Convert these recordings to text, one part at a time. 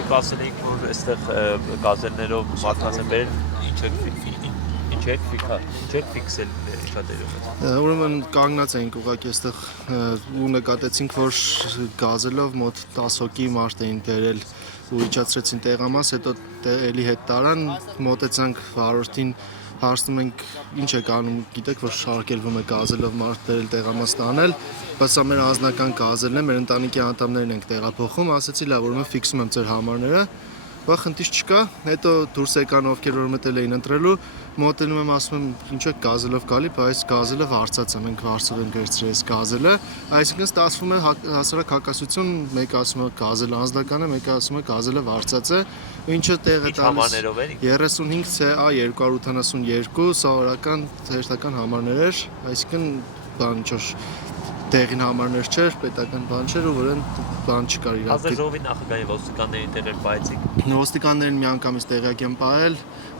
որ կասել էիք, որ այստեղ գազելներով մարդկանց են բերել, ինչ եք ֆիքսել շատերում։ Ուրեմն կանգնած էինք ուղղակի այստեղ ու նկատեցինք, որ գազելով մոտ 10 հոգի մարդ էին դերել ու իջացրեցին տեղամաս, հետո էլի հետ տարան, մոտեցանք վարորդին, հարցնում ենք ինչ եք անում, գիտեք, որ շարքելվում է գազելով մարդ դերել տեղամաս տանել, բայց սա մեր անձնական գազելն է, մեր ընտանիքի անդամներն ենք տեղափոխում, ասեցի լավ, ուրեմն ֆիքսում եմ ձեր համարները, բա խնդիր չկա, հետո դուրս եկան ովքեր որ մտել էին ընտրելու, մոտենում եմ ասում եմ ինչ եք գազելով գալի, բայց գազելը վարձած է, մենք վարձով ենք վերցրել այս գազելը, այսինքն ստացվում է հասարակ հակասություն, մեկը ասում է գազելը անձնական է, մեկը ասում է գազելը վարձած է, ինչը տեղ է տալիս 35 CA 282, սա օրական հերթական համարներ էր, այսինքն բան ինչ-որ տեղին համարներ չէր, պետական բան չէր ու որեն բան չկար իրար։ Ազերժողովի նախագահի ոստիկաններին տեղեր պահեցիք։ Ոստիկաններին միանգամից տեղյակ եմ պահել,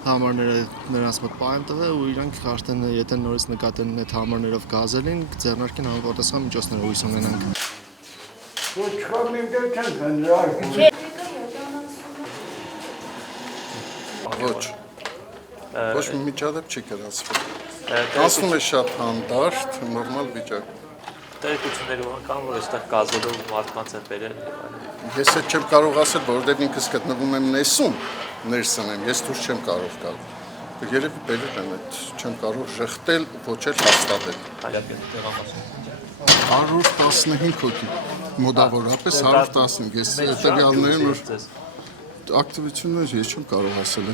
համարները նրանց մոտ պահեմ տվել ու իրանք արդեն եթե նորից նկատեն այդ համարներով գազելին, ձեռնարկեն համապատասխան միջոցներ հույս ունենանք։ Ոչ։ Ոչ մի միջադեպ չի գրանցվել։ Ասում է շատ հանդարտ, նորմալ վիճակ։ Տեղեկություններ կան, որ այստեղ գազելով մարդկանց են բերել։ Ես էլ չեմ կարող ասել, որովհետև ինքս գտնվում եմ ներսում, ներսն եմ, ես դուրս չեմ կարող գալ։ Երևի բերել եմ այդ, չեմ կարող ժխտել, ոչ էլ հաստատել։ 115 հոգի, մոտավորապես 115, ես տվյալներն որ ակտիվություններ ես չեմ կարող ասել։